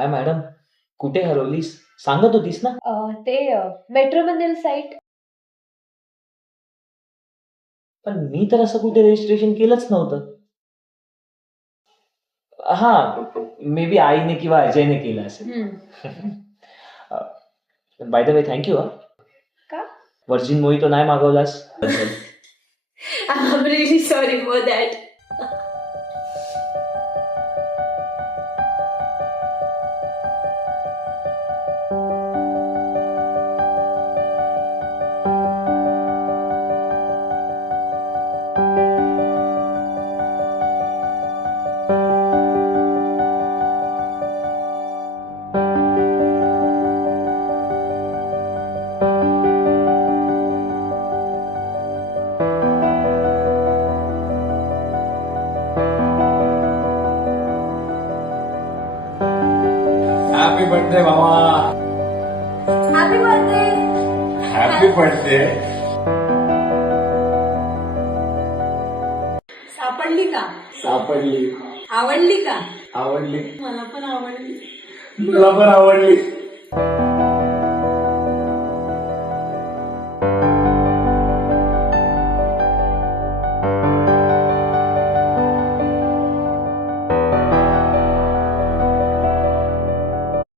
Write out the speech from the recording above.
काय मॅडम, कुठे हरवलीस? सांगत होतीस ना? ते मेट्रोमधील साईट. पण मी तर असं कुठे रजिस्ट्रेशन केलंच नव्हतं. हा, मे बी आईने किंवा अजयने केलं असेल. By the way thank you. का? वर्जिन मोहितो नाही मागवलास. I'm really sorry for that. Happy birthday मामा. Happy birthday. Happy birthday. सापडली का? सापडली. आवडली का? आवडली. मला पण आवडली. मला पण आवडली.